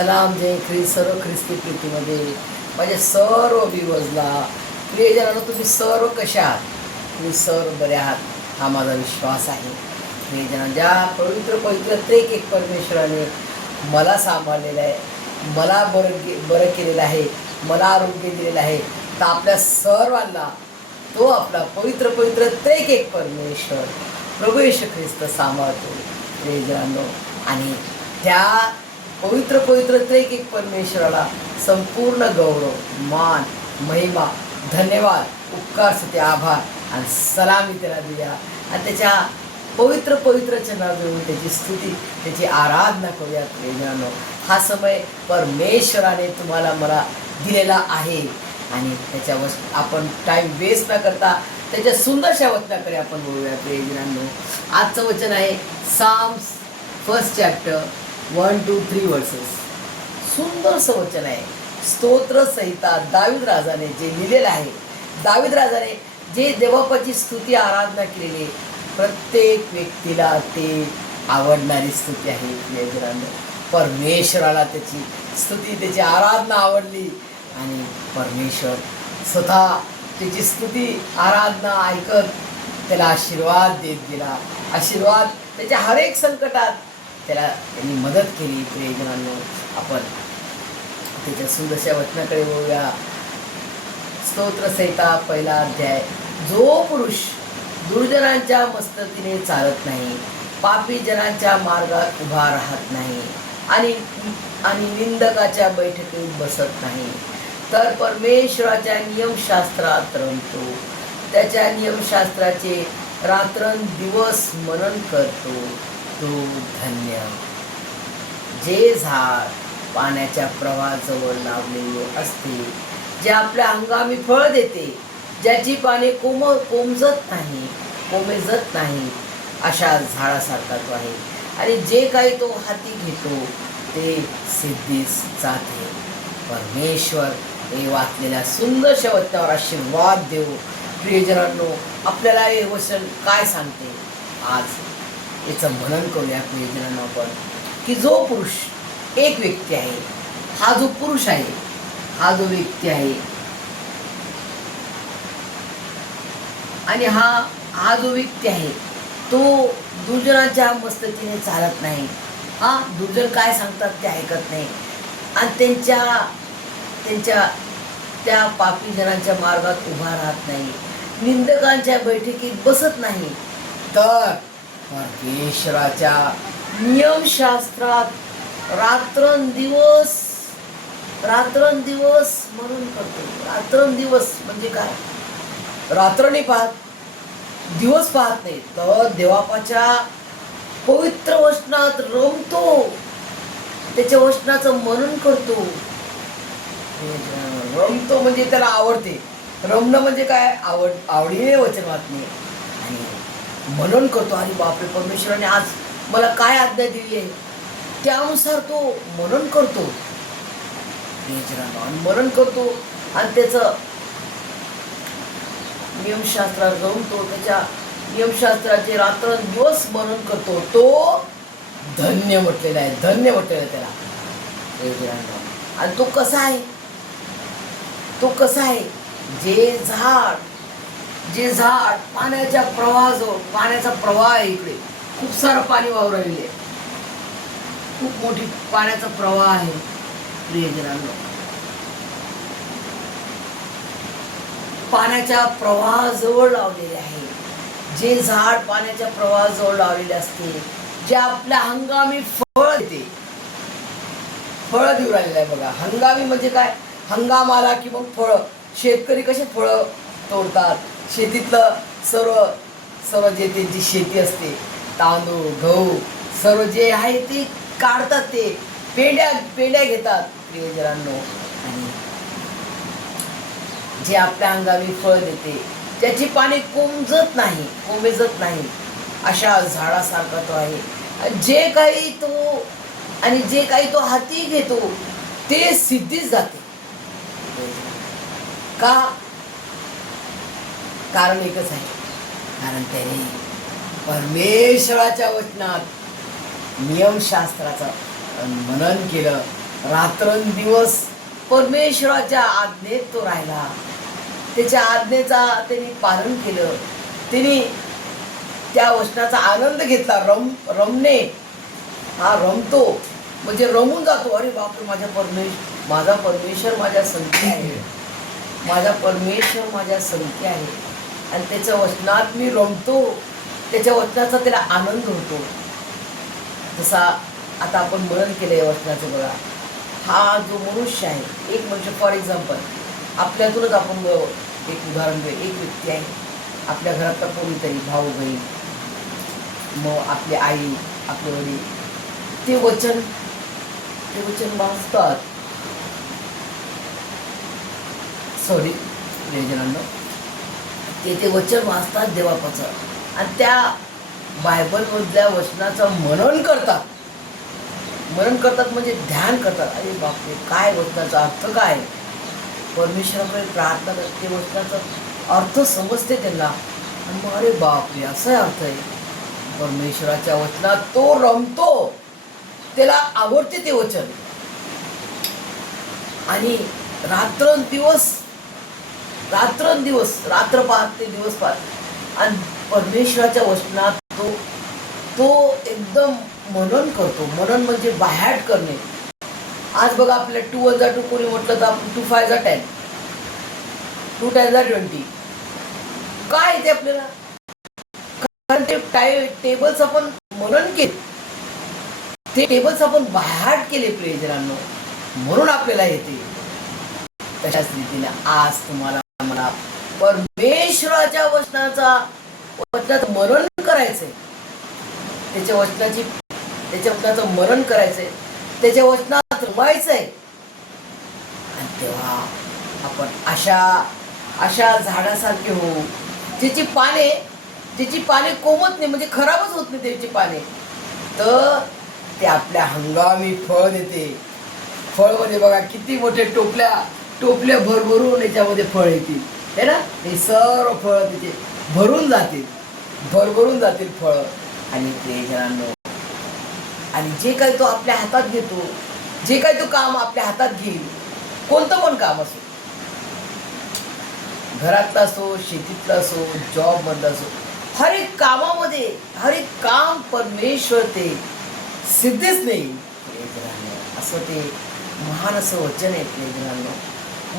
सलाम जय ख्रिस्त सर्व ख्रिस्ती प्रीतीमध्ये माझ्या सर्व व्ह्यूअर्सला प्रियजनांनो, तुम्ही सर्व कशा आहात? तुम्ही सर्व बरे आहात हा माझा विश्वास आहे. प्रियजनांनो, ज्या पवित्र पवित्र त्रेक एक परमेश्वराने मला सांभाळलेलं आहे, मला बरं केलेलं आहे, मला आरोग्य दिलेलं आहे, तर आपल्या सर्वांना तो आपला पवित्र पवित्र त्रेक एक परमेश्वर प्रभू येशू ख्रिस्त सांभाळतो. प्रियजनांनो, आणि त्या पवित्र पवित्र त्रेक एक परमेश्वराला संपूर्ण गौरव, मान, महिमा, धन्यवाद, उपकार, स्तुती, आभार आणि सलामी त्याला दिल्या आणि त्याच्या पवित्र पवित्र चरणाजवळ त्याची स्तुती, त्याची आराधना करूया. प्रियजनांनो, हा समय परमेश्वराने तुम्हाला मला दिलेला आहे आणि त्याच्यावर आपण टाईम वेस्ट न करता त्याच्या सुंदरशा वचनाकडे आपण बोलूया. प्रियजनांनो, आजचं वचन आहे साम्स 1 चॅप्टर 1 to 3 वर्सेस. सुंदरसं वचन आहे. स्तोत्र संहिता दावीद राजाने जे लिहिलेलं आहे, दावीद राजाने जे देवाची स्तुती आराधना केलेली, प्रत्येक व्यक्तीला ते आवडणारी स्तुती आहे. प्रियजनांनो, परमेश्वराला त्याची स्तुती, त्याची आराधना आवडली आणि परमेश्वर स्वतः त्याची स्तुती आराधना ऐकत त्याला आशीर्वाद देत गेला. आशीर्वाद त्याच्या हरेक संकटात त्यांनी मदत केली. प्रियजनांनो, आपण त्याच्या सुंदरशा वचनाकडे बोलूया. स्तोत्र संहिता 1 अध्याय. जो पुरुष दुर्जनांच्या मस्तकीने चालत नाही, पापी जनांच्या मार्गात उभा राहत नाही आणि निंदकाच्या बैठकीत बसत नाही, तर परमेश्वराच्या नियमशास्त्रात रमतो, त्याच्या नियमशास्त्राचे रात्रंदिवस मनन करतो, तो धन्य. जे झाड पाण्याच्या प्रवाहाजवळ लावलेले असते, जे आपल्या हंगामी फळ देते, ज्याची पाने कोमजत नाही, अशा झाडासारखा तो आहे. आणि जे काही तो हाती घेतो ते सिद्धीस जाते. परमेश्वर हे वाचलेल्या सुंदरशा वचनावर आशीर्वाद देऊ. प्रियजनांनो, आपल्याला हे वचन काय सांगते आज याचं मनन करूया. प्रियजनांनो, आपण की जो पुरुष एक व्यक्ती आहे, हा जो पुरुष आहे, हा जो व्यक्ती आहे आणि हा जो व्यक्ती आहे तो दुर्जनाच्या मस्तकीने चालत नाही. दुर्जन काय सांगतात ते ऐकत नाही आणि त्या पापी जनांच्या मार्गात उभा राहत नाही, निंदकांच्या बैठकीत बसत नाही, तर परमेश्वराच्या नियमशास्त्रात रात्रंदिवस म्हणून करतो. रात्रंदिवस म्हणजे काय? रात्र नाही पाहत, दिवस पाहत नाही, तर देवाच्या पवित्र वचनात रमतो, त्याच्या वचनाचं मनन करतो. रमतो म्हणजे त्याला आवडते. रमणं म्हणजे काय? आवडीने वचन वाचणे आणि मनन करतो. अरे बापरे, परमेश्वराने आज मला काय आज्ञा दिली आहे त्यानुसार तो मनन करतो. मनन करतो आणि त्याचं नियमशास्त्रात रमतो, त्याच्या नियमशास्त्राचे रात्रंदिवस मनन करतो, तो धन्य म्हटलेला आहे. धन्य म्हटलेलं आहे त्याला. आणि तो कसा आहे? जे झाड पाण्याच्या प्रवाहाजवळ, पाण्याचा प्रवाह आहे, इकडे खूप सारं पाणी वाहू राहिले, खूप मोठी पाण्याचा प्रवाह आहे. प्रियजनांनो, पाण्याच्या प्रवाहाजवळ लावलेले आहे. जे झाड पाण्याच्या प्रवाहाजवळ लावलेले असते, जे आपल्या हंगामी फळ देते, फळ देऊ राहिलेलं आहे. बघा, हंगामी म्हणजे काय? हंगाम आला की मग फळं. शेतकरी कसे फळं तोडतात, शेतीतलं सर्व जे त्यांची शेती असते, तांदूळ, गहू, सर्व जे आहे ते काढतात, ते पेंड्या घेतात. प्रियजनांनो, आणि जे आपल्या हंगामी फळ देते, ज्याची पाने कोमेजत नाही, अशा झाडासारखा तो आहे. जे काही तो हाती घेतो ते सिद्धीच जाते. का? कारण एकच आहे, कारण त्याने परमेश्वराच्या वचनात नियमशास्त्राचं मनन केलं, रात्रंदिवस परमेश्वराच्या आज्ञेत तो राहिला, त्याच्या आज्ञेचा त्यांनी पालन केलं, त्यांनी त्या वचनाचा आनंद घेतला. रमणे हा रमतो म्हणजे रमून जातो. अरे बापरे, माझा परमेश्वर माझ्या संगती आहे, माझा परमेश्वर माझ्या संगती आहे, आणि त्याच्या वचनात मी रमतो, त्याच्या वचनाचा त्याला आनंद होतो. जसा आता आपण मनन केलं या वचनाचं बघा. हा जो मनुष्य आहे, एक मनुष्य, फॉर एक्झाम्पल आपल्यातूनच आपण एक उदाहरण घेऊ. एक व्यक्ती आहे, आपल्या घरातला कोणीतरी भाऊ बहीण, मग आपली आई, आपले वडील, ते वचन वाचतात. सॉरी प्रियजनांनो, ते वचन वाचतात देवाचं, आणि त्या बायबलमधल्या वचनाचं मनन करतात. म्हणजे ध्यान करतात. अरे बापरे, काय वचनाचा अर्थ काय, परमेश्वराकडे प्रार्थना करते, वचनाचा अर्थ समजते त्यांना, आणि मग अरे बापरे असा अर्थ आहे. परमेश्वराच्या वचनात तो रमतो, त्याला आवडते ते वचन, आणि रात्रंदिवस रात्र पाहत ते दिवस पाहत, आणि परमेश्वराच्या वचनात तो एकदम मनन करतो. मनन म्हणजे बाहेर करणे. आज बघा, आपल्या 2 × 2 कोणी म्हटलं तर आपण 2 × 5 = 10, 2 × 20 काय येते आपल्याला, कारण ते टेबल्स आपण मनन केले, ते टेबल्स आपण बाहेर केले प्रियजनांनो, म्हणून आपल्याला येते. तशाच रीतीने आज तुम्हाला मला परमेश्वराच्या वचनाचं मनन करायचंय, त्याच्या वचनाचं मनन करायचंय, त्याच्या वचनात रमायचंय, आणि तेव्हा आपण अशा झाडासारखे होऊ, ज्याची पाने कोमत नाही, म्हणजे खराबच होत नाही त्याची पाने, तर ते आपल्या हंगामी फळ देते. फळ म्हणजे बघा किती मोठे टोपल्या भरभरून याच्यामध्ये फळ येतील, है ना. ते सर्व फळ तिथे भरभरून जातील फळ. आणि ते जनांनो, आणि जे काही तो आपल्या हातात घेतो, जे काही तो काम आपल्या हातात घेईल, कोणतं पण काम असो, घरातलं असो, शेतीतलं असो, जॉब मधलं असो, हर एक कामामध्ये, हर एक काम परमेश्वर ते सिद्धीच नाही. असं ते महान असं वचन आहे प्रियजनांनो.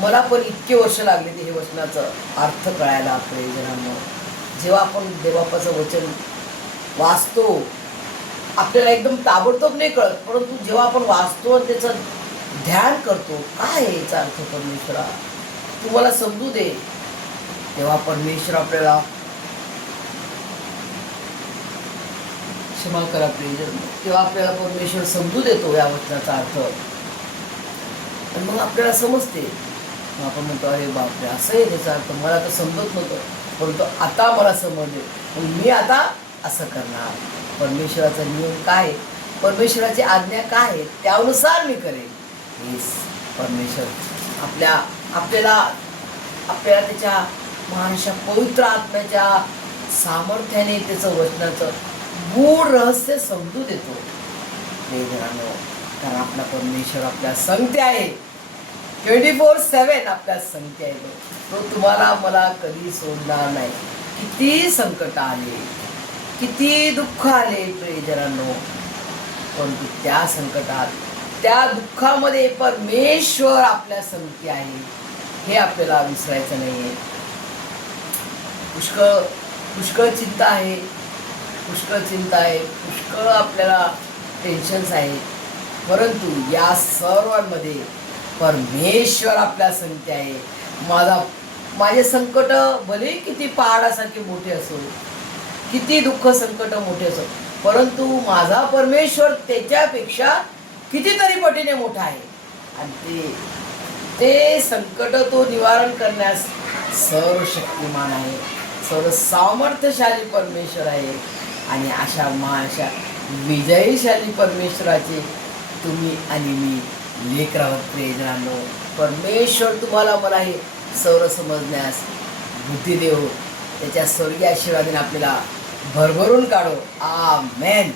मला पण इतके वर्ष लागले ते हे वचनाचं अर्थ कळायला प्रियजनांनो. जेव्हा आपण देवाचं वचन वाचतो, आपल्याला एकदम ताबडतोब नाही कळत, परंतु जेव्हा आपण वाचतो आणि त्याचं ध्यान करतो, काय आहे याचा अर्थ परमेश्वरा तुम्हाला समजू दे, तेव्हा परमेश्वर आपल्याला क्षमा करा प्रियजन, तेव्हा आपल्याला परमेश्वर समजू देतो या वचनाचा अर्थ, आणि मग आपल्याला समजते. मग आपण म्हणतो अरे बापरे असं आहे त्याचा अर्थ, मला तर समजत नव्हतं, परंतु आता मला समजले, मी आता असं करणार. परमेश्वराचा नियम काय, परमेश्वराची आज्ञा काय आहे, त्यानुसार मी करेन. हेच परमेश्वर आपल्याला त्याच्या महान अशा पवित्र आत्म्याच्या सामर्थ्याने त्याचं वचनाचं गूढ रहस्य समजू देतो. कारण आपला परमेश्वर आपल्या संगती आहे, 24/7 आपल्या संगती आहे. तो तुम्हाला मला कधी सोडणार नाही. किती संकट आले, किती दुःख आले प्रियजनांनो, परंतु त्या संकटात, त्या दुःखामध्ये परमेश्वर आपल्या संगती आहे, हे आपल्याला विसरायचं नाहीये. पुष्कळ चिंता आहे, पुष्कळ आपल्याला टेन्शन्स आहेत, परंतु या सर्वांमध्ये परमेश्वर आपल्या संगती आहे. माझे संकट भले किती पहाडासारखे मोठे असो, किती दुःख संकट मोठे असो, परंतु माझा परमेश्वर त्याच्यापेक्षा कितीतरी पटीने मोठा आहे, आणि ते संकट तो निवारण करण्यास सर्व शक्तिमान आहे, सर्व सामर्थ्यशाली परमेश्वर आहे. आणि अशा विजयशाली परमेश्वराचे तुम्ही आणि मी लेकर आहोत प्रियजनांनो. परमेश्वर तुम्हाला मला हे सर्व समजण्यास बुद्धी देव, त्याच्या स्वर्गीय आशीर्वादाने आपल्याला भरभरून काढो. आमेन.